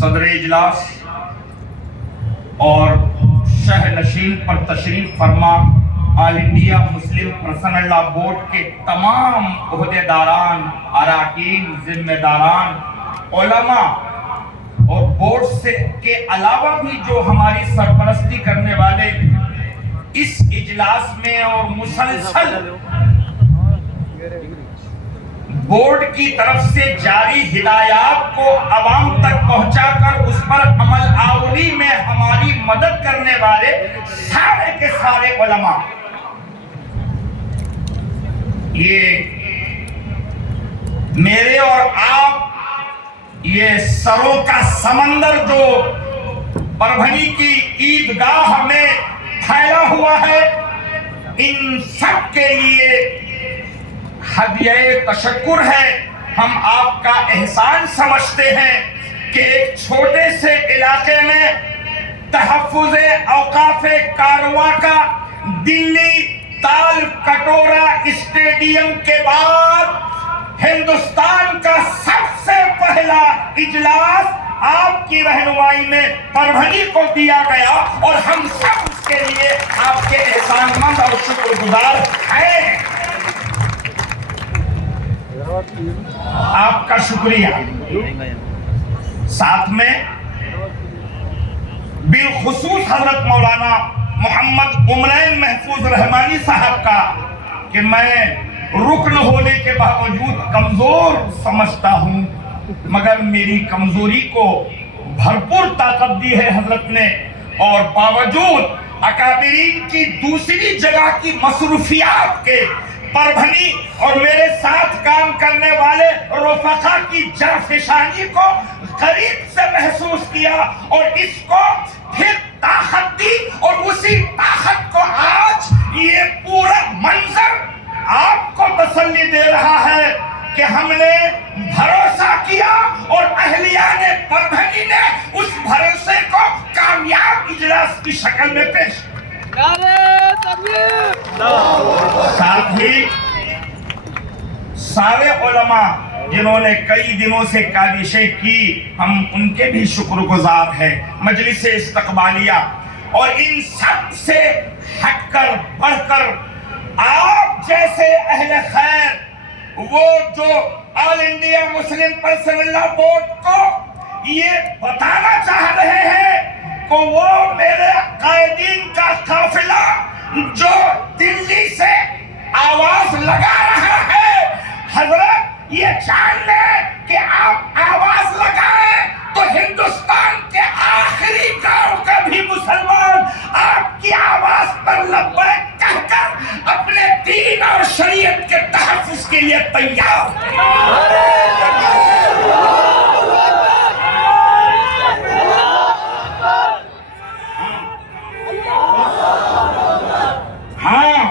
صدر اجلاس اور شہر نشین پر تشریف فرما آل انڈیا مسلم پرسنل لا بورڈ کے تمام عہدیداران، اراکین، ذمہ داران، علماء اور بورڈ سے کے علاوہ بھی جو ہماری سرپرستی کرنے والے اس اجلاس میں اور مسلسل بورڈ کی طرف سے جاری ہدایات کو عوام تک پہنچا کر اس پر عمل آوری میں ہماری مدد کرنے والے سارے کے سارے علماء، یہ میرے اور آپ یہ سروں کا سمندر جو پربھنی کی عیدگاہ میں پھیلا ہوا ہے، ان سب کے لیے ہدیہ تشکر ہے۔ ہم آپ کا احسان سمجھتے ہیں کہ ایک چھوٹے سے علاقے میں تحفظ اوقاف کارواں کا دلی تال کٹورا اسٹیڈیم کے بعد ہندوستان کا سب سے پہلا اجلاس آپ کی رہنمائی میں پربھنی کو دیا گیا، اور ہم سب اس کے لیے آپ کے احسان مند اور شکر گزار ہیں۔ آپ کا شکریہ۔ ساتھ میں بالخصوص حضرت مولانا محمد عمرین محفوظ رحمانی صاحب کا، کہ میں رکن ہونے کے باوجود کمزور سمجھتا ہوں، مگر میری کمزوری کو بھرپور طاقت دی ہے حضرت نے، اور باوجود اکابرین کی دوسری جگہ کی مصروفیات کے پربھنی اور میرے ساتھ کام کرنے والے رفقا کی جانفشانی کو قریب سے محسوس کیا، اور اس کو پھر طاقت دی، اور اسی طاقت کو آج یہ پورا منظر آپ کو تسلی دے رہا ہے کہ ہم نے بھروسہ کیا، اور اہلیان پربھنی نے اس بھروسے کو کامیاب اجلاس کی شکل میں پیش کیا۔ ساتھ ہی سارے علماء جنہوں نے کئی دنوں سے کاوشیں کی، ہم ان کے بھی شکر گزار ہیں، مجلس استقبالیہ، اور ان سب سے ہٹ کر بڑھ کر آپ جیسے اہل خیر، وہ جو آل انڈیا مسلم پرسنل لا بورڈ کو یہ بتانا چاہ رہے ہیں کہ وہ میرے قائدین کا قافلہ جو دلی سے آواز لگا رہا ہے، حضرت یہ جان لیں کہ آپ آواز لگائیں تو ہندوستان کے آخری گاؤں کا بھی مسلمان آپ کی آواز پر لبیک کہہ کر اپنے دین اور شریعت کے تحفظ کے لیے تیار ہے۔ ہاں،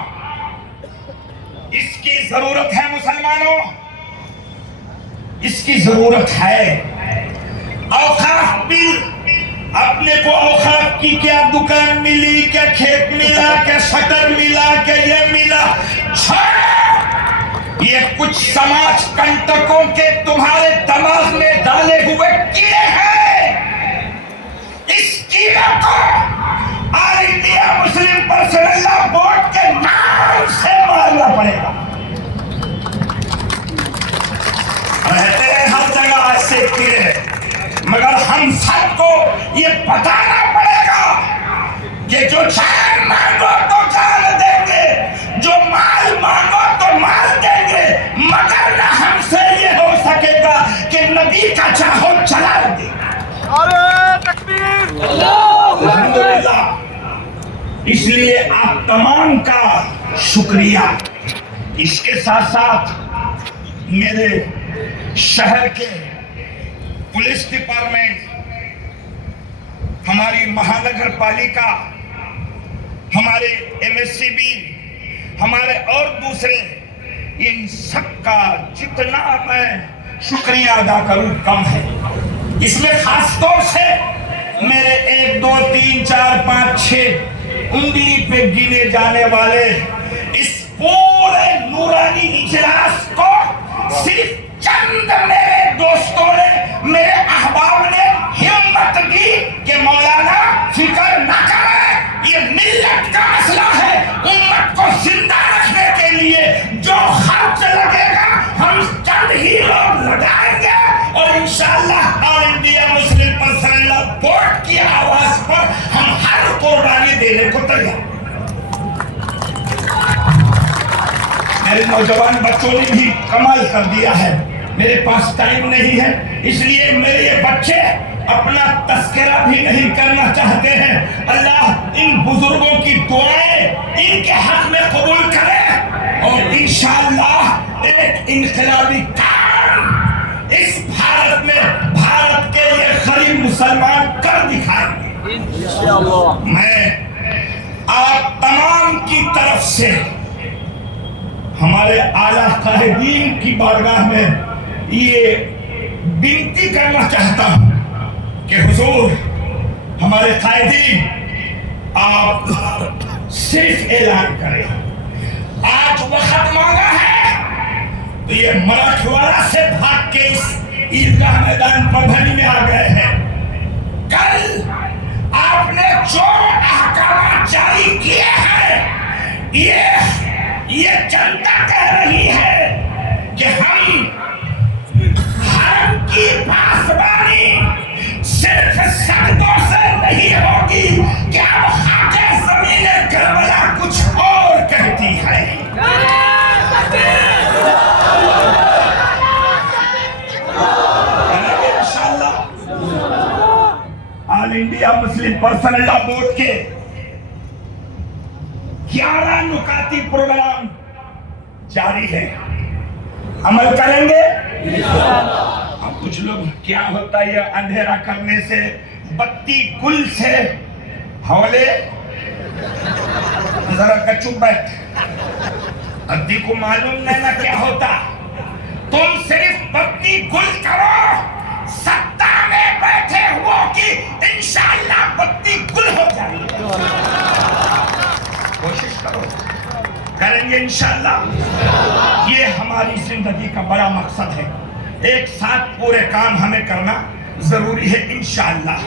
اس کی ضرورت ہے مسلمانوں، اس کی ضرورت ہے۔ اوقاف بل، اپنے کو اوقاف کی کیا دکان ملی، کیا کھیت ملا، کیا شٹر ملا، کیا یہ ملا، چھوڑو، یہ کچھ سماج کنٹکوں کے تمہارے دماغ میں ڈالے ہوئے کیڑے ہیں۔ اس کیڑے کو آل انڈیا مسلم پرسنل لا بورڈ کے نام سے مارنا پڑے گا۔ رہتے ہیں ہر جگہ ایسے کیڑے، مگر ہم سب کو یہ بتانا پڑے گا کہ جو جان مانگو تو جان دیں گے، جو مال مانگو تو مال دیں گے، مگر نہ ہم سے یہ ہو سکے گا کہ نبی کا چاہو چلا دیں۔ الحمدللہ، اس لیے آپ تمام کا شکریہ۔ اس کے ساتھ ساتھ میرے شہر کے پولیس ڈپارٹمنٹ، ہماری مہانگر پالیکا، ہمارے ایم ایس سی بی، ہمارے اور دوسرے، ان سب کا جتنا میں شکریہ ادا کروں کم ہے۔ اس میں خاص طور سے میرے 1 2 3 4 5 6 انگلی پہ گنے جانے والے اس پورے نورانی اجلاس کو صرف چند میرے دوستوں نے، میرے احباب نے ہمت بڑھیا میرے نوجوان بچوں نے بھی کمال کر دیا ہے. میرے پاس ٹائم نہیں ہے اس لیے میرے یہ بچے اپنا تذکرہ بھی نہیں کرنا چاہتے ہیں. اللہ ان بزرگوں کی دعائیں ان کے حق میں قبول کرے اور انشاءاللہ ایک انقلابی کام اس بھارت میں بھارت کے یہ غریب مسلمان کر دکھائیں گے انشاءاللہ. میں آپ تمام کی طرف سے ہمارے اعلیٰ قائدین کی بارگاہ میں یہ بنتی کرنا چاہتا ہوں کہ حضور ہمارے قائدین آپ صرف اعلان کریں. آج وقت مانگا ہے تو یہ مراٹھواڑہ سے بھاگ کے اس عیدگاہ میدان پربھنی میں آ گئے ہیں. کل آپ نے جو احکامات جاری کیے ہیں یہ جنتا کہہ رہی ہے کہ ہم حرم کی پاسبانی صرف سجدوں سے نہیں ہوگی کہ اب خاک زمین کربلا کچھ اور کہتی ہے. انشاءاللہ آل انڈیا مسلم پرسنل لا بورڈ کے 11 نکاتی پروگرام جاری ہے. عمل کریں گے. اب کچھ لوگ کیا ہوتا ہے یہ اندھیرا کرنے سے بتی گل سے حوالے ذرا کچھ بیٹھ بتی کو معلوم نہیں نا کیا ہوتا. تم صرف بتی گل کرو ستا میں بیٹھے ہو کہ انشاءاللہ بتی گل ہو جائے گی. کوشش کرو کریں گے انشاءاللہ. یہ ہماری زندگی کا بڑا مقصد ہے. ایک ساتھ پورے کام ہمیں کرنا ضروری ہے انشاءاللہ.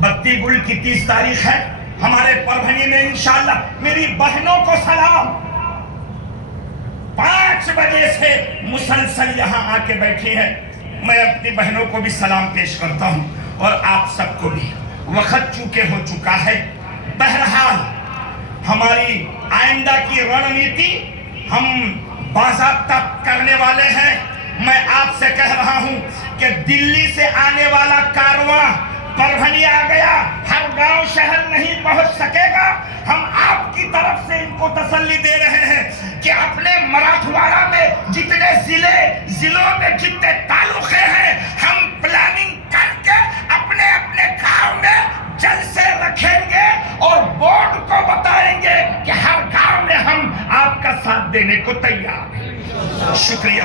بتی گل کی 30 تاریخ ہے ہمارے پربھنی میں انشاءاللہ. میری بہنوں کو سلام. 5 بجے سے مسلسل یہاں آ کے بیٹھی ہیں. میں اپنی بہنوں کو بھی سلام پیش کرتا ہوں اور آپ سب کو بھی. وقت چونکہ ہو چکا ہے. بہرحال ہماری آئندہ کی رننیتی ہم باضابطہ کرنے والے ہیں. میں آپ سے کہہ رہا ہوں کہ دلی سے آنے والا کارواں پربھنی آ گیا. ہر گاؤں شہر نہیں پہنچ سکے گا. ہم آپ کی طرف سے ان کو تسلی دے رہے ہیں کہ اپنے مراٹھواڑہ میں جتنے ضلعوں میں جتنے تعلقے ہیں ہم پلاننگ کر کے اپنے اپنے گاؤں میں جلسے رکھیں گے اور بورڈ کو بتائیں گے کہ ہر گاؤں میں ہم آپ کا ساتھ دینے کو تیار ہیں. شکریہ.